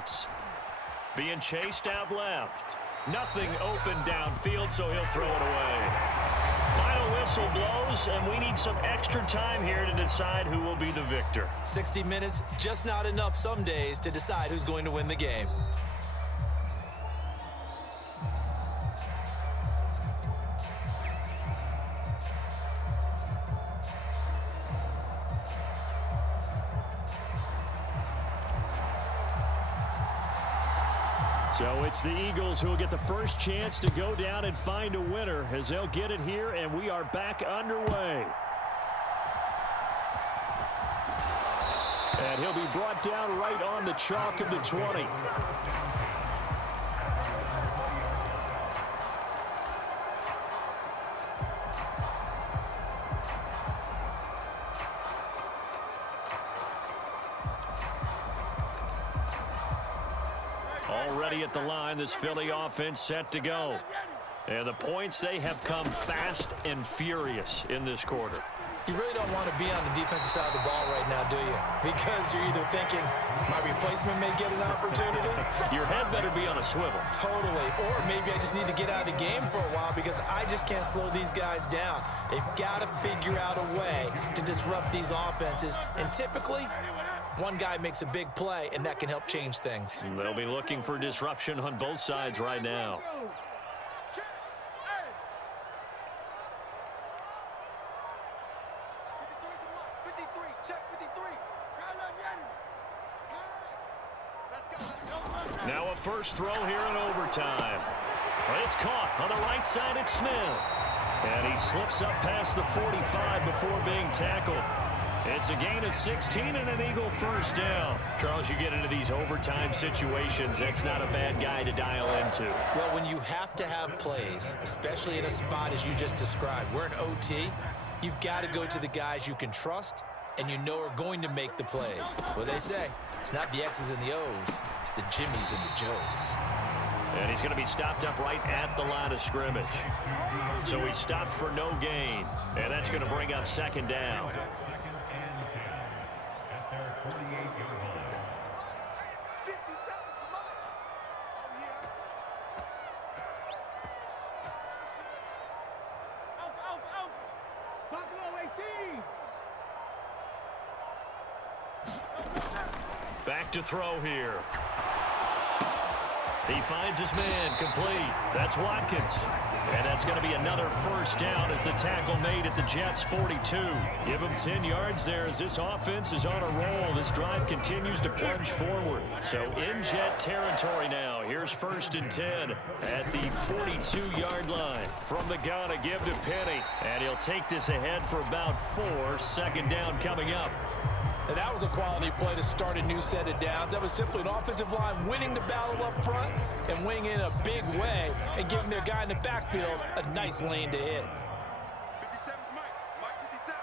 Hurts. Being chased out left. Nothing open downfield, so he'll throw it away. Final whistle blows, and we need some extra time here to decide who will be the victor. 60 minutes, just not enough some days to decide who's going to win the game. So it's the Eagles who will get the first chance to go down and find a winner as they'll get it here, and we are back underway. And he'll be brought down right on the chalk of the 20. Already at the line, this Philly offense set to go. And the points, they have come fast and furious in this quarter. You really don't want to be on the defensive side of the ball right now, do you? Because you're either thinking, my replacement may get an opportunity. Your head better be on a swivel. Totally. Or maybe I just need to get out of the game for a while because I just can't slow these guys down. They've got to figure out a way to disrupt these offenses. And typically, one guy makes a big play, and that can help change things. They'll be looking for disruption on both sides right now. Now a first throw here in overtime. It's caught on the right side. It's Smith. And he slips up past the 45 before being tackled. It's a gain of 16 and an Eagle first down. Charles, you get into these overtime situations, that's not a bad guy to dial into. Well, when you have to have plays, especially in a spot as you just described, we're in OT, you've got to go to the guys you can trust and you know are going to make the plays. Well, they say, it's not the X's and the O's, it's the Jimmies and the Joes. And he's going to be stopped up right at the line of scrimmage. So he's stopped for no gain, and that's going to bring up second down. Back to throw here. He finds his man complete. That's Watkins. And that's going to be another first down as the tackle made at the Jets' 42. Give him 10 yards there as this offense is on a roll. This drive continues to plunge forward. So in Jet territory now. Here's 1st and 10 at the 42-yard line. From the gun, a give to Penny. And he'll take this ahead for about 4. Second down coming up. And that was a quality play to start a new set of downs. That was simply an offensive line winning the battle up front and winning in a big way and giving their guy in the backfield a nice lane to hit. 57 Mike 57.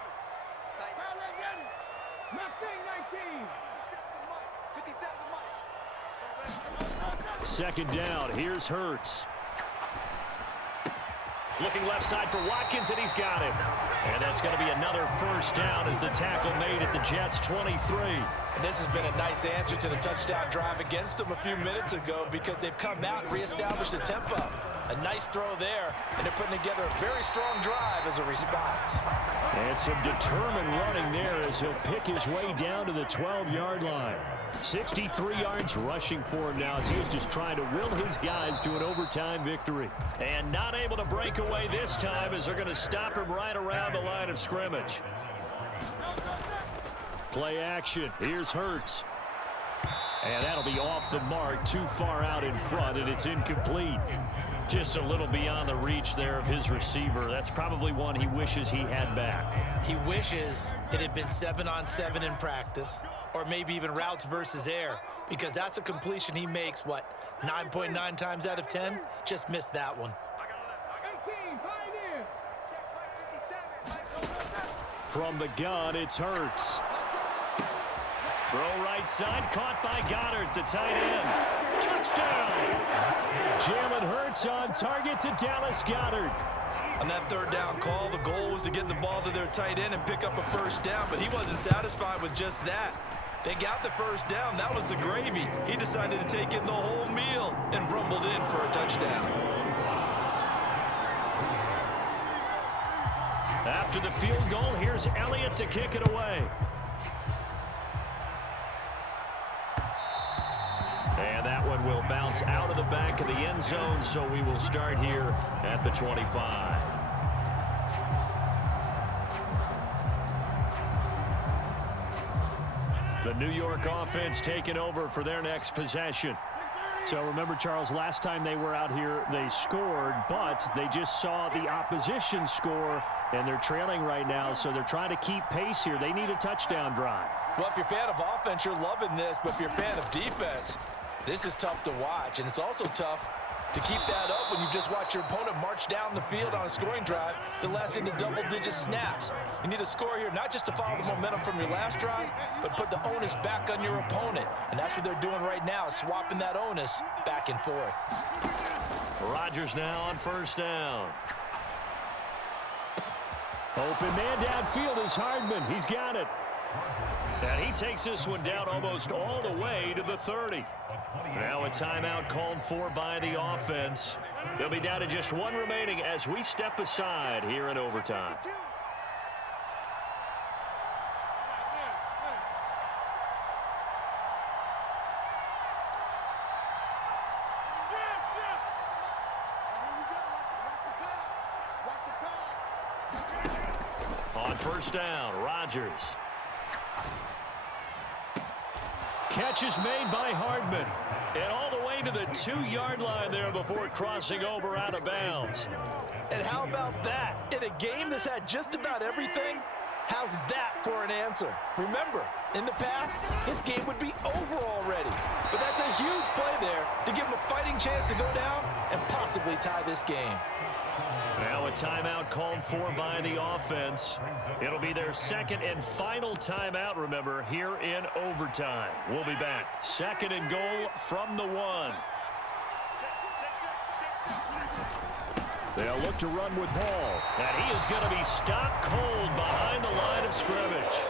Second down. Here's Hurts. Looking left side for Watkins, and he's got him. And that's going to be another first down as the tackle made at the Jets' 23. And this has been a nice answer to the touchdown drive against them a few minutes ago because they've come out and reestablished the tempo. A nice throw there, and they're putting together a very strong drive as a response. And some determined running there as he'll pick his way down to the 12-yard line. 63 yards rushing for him now as he was just trying to will his guys to an overtime victory. And not able to break away this time as they're going to stop him right around the line of scrimmage. Play action. Here's Hurts. And that'll be off the mark, too far out in front, and it's incomplete. Just a little beyond the reach there of his receiver. That's probably one he wishes he had back. He wishes it had been 7-on-7 in practice, or maybe even routes versus air, because that's a completion he makes, 9.9 times out of 10? Just missed that one. From the gun, it's Hurts. Throw right side, caught by Goddard, the tight end. Touchdown! Jalen Hurts on target to Dallas Goedert. On that third down call, the goal was to get the ball to their tight end and pick up a first down, but he wasn't satisfied with just that. They got the first down. That was the gravy. He decided to take in the whole meal and rumbled in for a touchdown. After the field goal, here's Elliott to kick it away. And that one will bounce out of the back of the end zone, so we will start here at the 25. The New York offense taking over for their next possession. So remember, Charles, last time they were out here, they scored, but they just saw the opposition score, and they're trailing right now, so they're trying to keep pace here. They need a touchdown drive. Well, if you're a fan of offense, you're loving this, but if you're a fan of defense, this is tough to watch, and it's also tough to keep that up when you just watch your opponent march down the field on a scoring drive that lasts into double-digit snaps. You need a score here, not just to follow the momentum from your last drive, but put the onus back on your opponent. And that's what they're doing right now, swapping that onus back and forth. Rodgers now on first down. Open man downfield is Hardman. He's got it. And he takes this one down almost all the way to the 30. Now a timeout called for by the offense. They'll be down to just one remaining as we step aside here in overtime. On first down, Rodgers. Catch is made by Hardman. And all the way to the 2-yard line there before crossing over out of bounds. And how about that? In a game that's had just about everything, how's that for an answer? Remember, in the past, this game would be over already. But that's a huge play there to give them a fighting chance to go down and possibly tie this game. Now a timeout called for by the offense. It'll be their second and final timeout, remember, here in overtime. We'll be back. Second and goal from the 1. They'll look to run with Hall. And he is going to be stopped cold behind the line of scrimmage.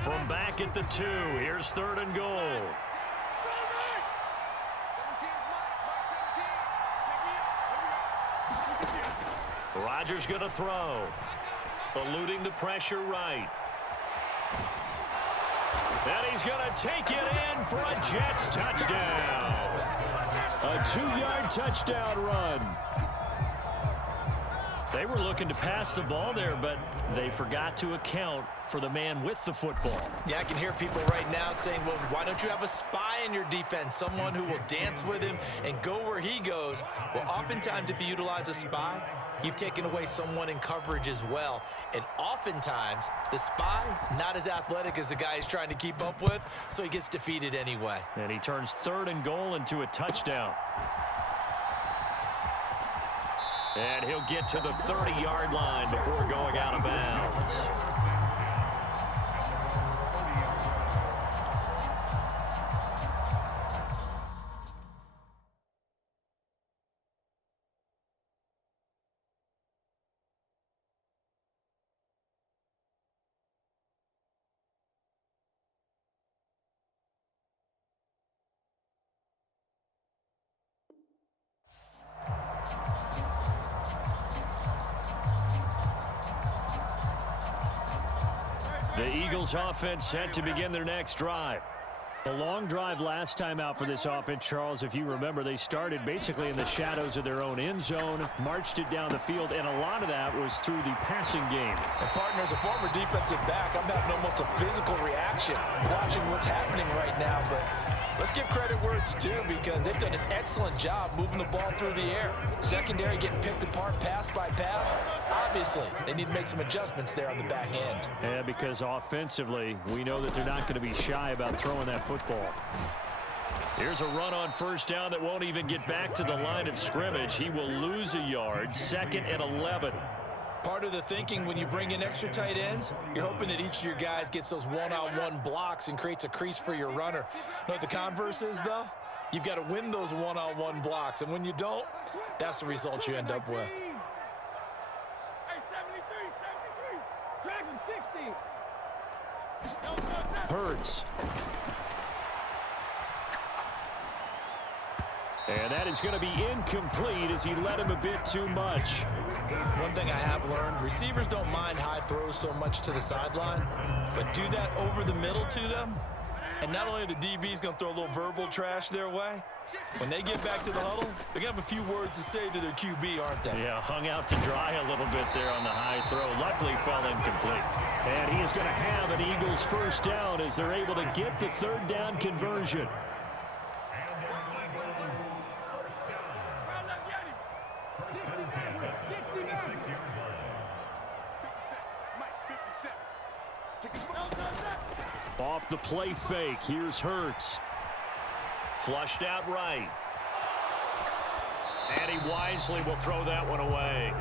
From back at the 2, here's third and goal. Rodgers going to throw. Eluding the pressure right. And he's going to take it in for a Jets touchdown. A 2-yard touchdown run. They were looking to pass the ball there, but they forgot to account for the man with the football. Yeah, I can hear people right now saying, well, why don't you have a spy in your defense, someone who will dance with him and go where he goes? Well, oftentimes if you utilize a spy, you've taken away someone in coverage as well. And oftentimes, the spy, not as athletic as the guy he's trying to keep up with, so he gets defeated anyway. And he turns third and goal into a touchdown. And he'll get to the 30-yard line before going out of bounds. The Eagles offense set to begin their next drive. A long drive last time out for this offense, Charles. If you remember, they started basically in the shadows of their own end zone, marched it down the field, and a lot of that was through the passing game. And partner, as a former defensive back, I'm having almost a physical reaction watching what's happening right now. But let's give credit where it's due, because they've done an excellent job moving the ball through the air. Secondary getting picked apart pass by pass. Obviously, they need to make some adjustments there on the back end. Yeah, because offensively, we know that they're not going to be shy about throwing that football. Here's a run on first down that won't even get back to the line of scrimmage. He will lose a yard, 2nd and 11. Part of the thinking when you bring in extra tight ends, you're hoping that each of your guys gets those one-on-one blocks and creates a crease for your runner. You know what the converse is, though? You've got to win those one-on-one blocks, and when you don't, that's the result you end up with. Hey, 73, 73. Dragon 60. Hurts. And that is going to be incomplete as he led him a bit too much. One thing I have learned, receivers don't mind high throws so much to the sideline, but do that over the middle to them, and not only are the DBs going to throw a little verbal trash their way, when they get back to the huddle, they're going to have a few words to say to their QB, aren't they? Yeah, hung out to dry a little bit there on the high throw. Luckily fell incomplete. And he is going to have an Eagles first down as they're able to get the 3rd down conversion. Off the play fake, here's Hurts. Flushed out right. And he wisely will throw that one away.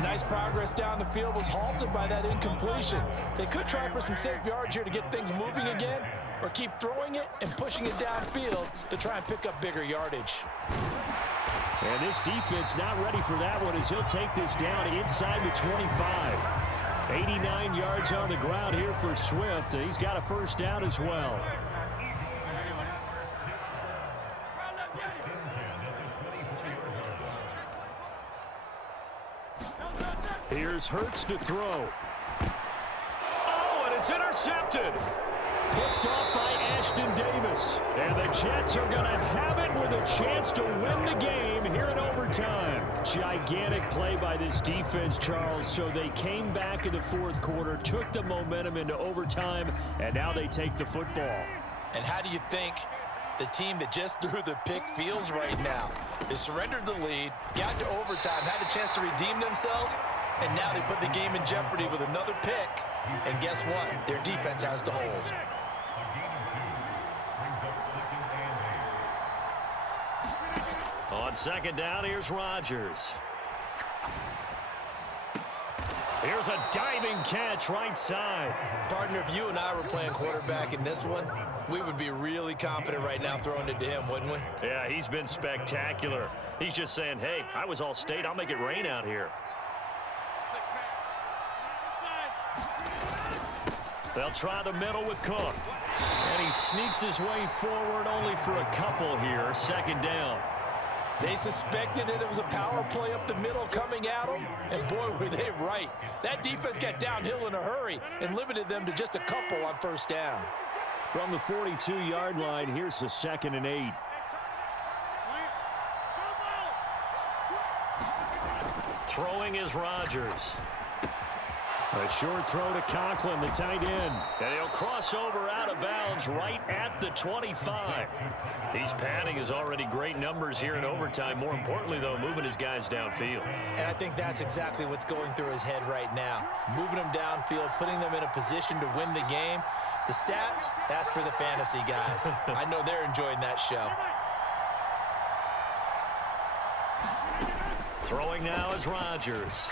Nice progress down the field was halted by that incompletion. They could try for some safe yards here to get things moving again, or keep throwing it and pushing it downfield to try and pick up bigger yardage. And this defense not ready for that one as he'll take this down inside the 25. 89 yards on the ground here for Swift. He's got a first down as well. Here's Hurts to throw. Oh, and it's intercepted. Picked off by Ashton Davis. And the Jets are going to have it with a chance to win the game here in overtime. Gigantic play by this defense, Charles. So they came back in the 4th quarter, took the momentum into overtime, and now they take the football. And how do you think the team that just threw the pick feels right now? They surrendered the lead, got to overtime, had a chance to redeem themselves, and now they put the game in jeopardy with another pick. And guess what? Their defense has to hold. On 2nd down, here's Rodgers. Here's a diving catch right side. Partner, if you and I were playing quarterback in this one, we would be really confident right now throwing it to him, wouldn't we? Yeah, he's been spectacular. He's just saying, hey, I was all state. I'll make it rain out here. They'll try the middle with Cook. And he sneaks his way forward only for a couple here. 2nd down. They suspected that it was a power play up the middle coming at them, and boy, were they right. That defense got downhill in a hurry and limited them to just a couple on first down. From the 42-yard line, here's the 2nd and 8. Throwing is Rodgers. A short throw to Conklin, the tight end. And he'll cross over out of bounds right at the 25. He's padding his already great numbers here in overtime. More importantly, though, moving his guys downfield. And I think that's exactly what's going through his head right now. Moving them downfield, putting them in a position to win the game. The stats, that's for the fantasy guys. I know they're enjoying that show. Throwing now is Rodgers.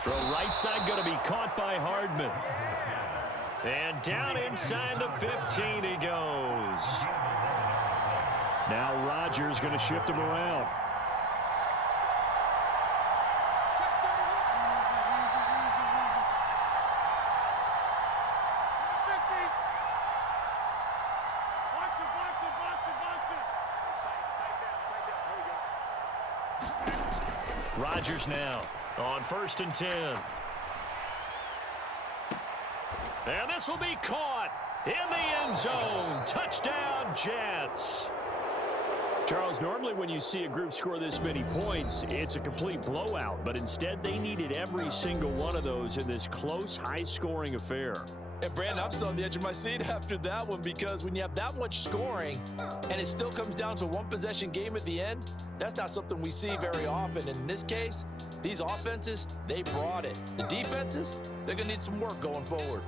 Throw right side going to be caught by Hardman. And down inside the 15 he goes. Now Rodgers going to shift him around. Rodgers now on 1st and 10. And this will be caught in the end zone. Touchdown, Jets. Charles, normally when you see a group score this many points, it's a complete blowout. But instead, they needed every single one of those in this close, high-scoring affair. And Brandon, I'm still on the edge of my seat after that one, because when you have that much scoring and it still comes down to a one-possession game at the end, That's not something we see very often. In this case, these offenses, they brought it. The defenses, they're going to need some work going forward.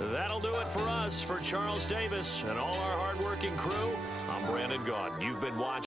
That'll do it for us. For Charles Davis and all our hardworking crew, I'm Brandon Gaudin. You've been watching